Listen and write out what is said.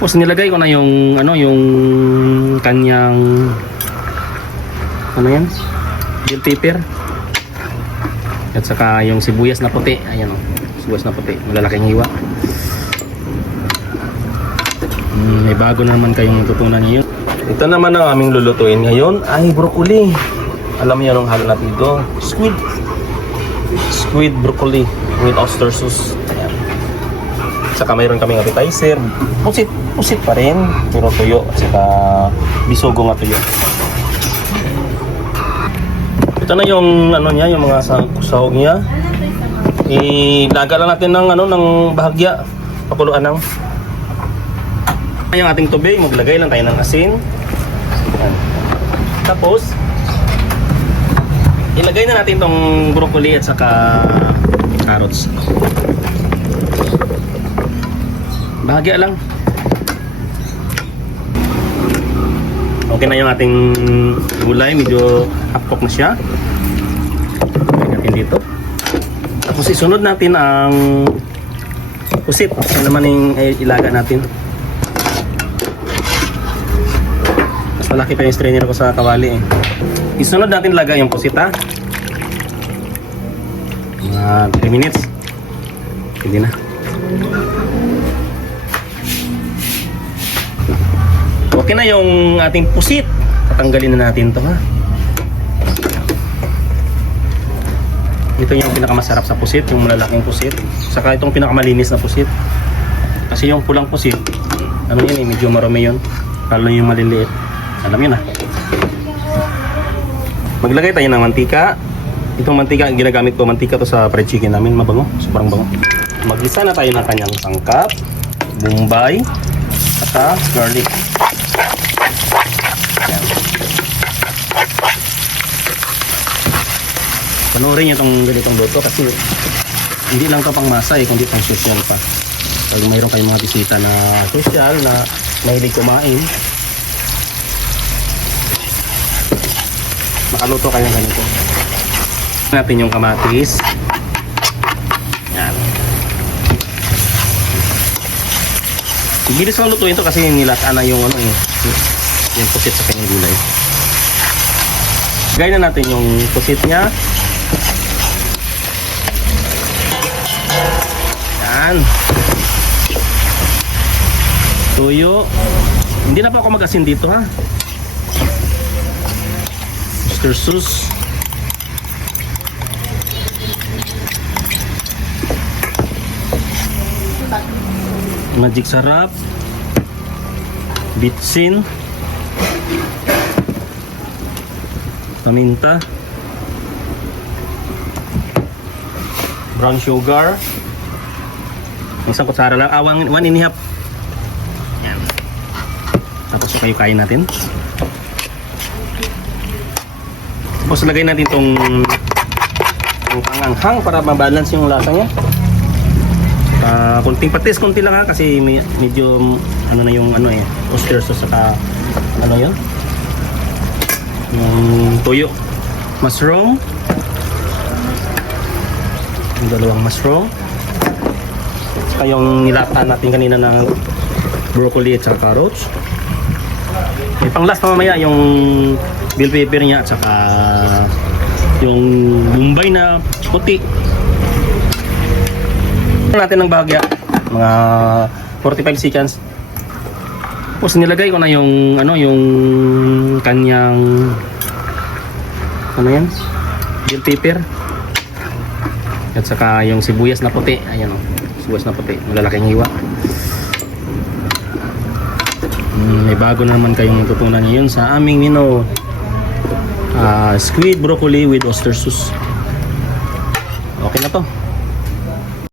Tapos nilagay ko na yung yung kanyang yan? Bell pepper. At saka yung sibuyas na puti. Ayan oh. Sibuyas na puti. Malalaking hiwa. May bago na naman kayong matutunan ngayon. Ito naman ang aming lulutuin ngayon ay broccoli. Alam niyo anong halo natin ito? Squid broccoli with oyster sauce. Ayan. Saka mayroon kaming appetizer. Pusit pa rin. Pero tuyo. At saka bisogo nga tuyo. Ito na yung niya, yung mga sahog niya. Ilaga lang natin ng bahagya. Pakuluan ng. Yung ating tubig, maglagay lang tayo ng asin. Ayan. Tapos ilagay na natin tong broccoli at saka carrots. Bahagya lang. Okay na yung ating gulay, medyo half-cook na siya. Ilagay natin dito. Tapos isunod natin ang pusit. Yan naman yung ilaga natin. Mas malaki pa yung strainer ko sa kawali eh. Isunod natin lagay yung pusit ha. Mga 3 minutes. Hindi na. Okay na yung ating pusit. Tatanggalin na natin to ha. Ito yung pinakamasarap sa pusit, yung malalaking pusit. Saka itong pinakamalinis na pusit. Kasi yung pulang pusit, ano yun eh, medyo marami yun. Lalo yung maliliit. Alam yun na. Maglagay tayo ng mantika. Itong mantika, ginagamit ko mantika to sa fried chicken namin, mabango, sobrang bango. Maglisa na tayo ng kanyang sangkap, bombay, at garlic. Ayan. Panoorin nyo itong ganitong luto kasi hindi lang ito pang masa eh, kundi pang social pa. Pag mayroon kayong mga bisita na social na mahilig kumain, makaluto kayo ng ganito. Natin yung kamatis. Yan. Bilis ko lutuin ito kasi nilataan na yung yung pusit sa kanyang gulay. Gaya na natin yung pusit niya. Yan. Tuyo. Hindi na pa ako mag-asin dito ha. Oyster sauce. Magic sarap. Bitsin. Paminta. Brown sugar. Isang kutsara lang. 1 and a half. Yan. Tapos kayo kain natin. Tapos lagay natin itong panganghang para mabalance yung lasa niya. Kunting patis, kunti lang ha kasi medyo ano na yung oyster sauce saka yun yung toyo, mushroom, yung dalawang mushroom, saka yung nilatan natin kanina ng broccoli at saka carrots. May pang last pa mamaya yung bell pepper niya at saka yung bombay na puti. Natin ng bahagya mga 45 seconds. Tapos nilagay ko na yung yung kanyang yan, bell pepper at saka yung sibuyas na puti. Ayan oh, sibuyas na puti, malalaking hiwa. May bago na naman kayong matutunan ngayon sa aming menu. Squid broccoli with oyster sauce. Okay na to.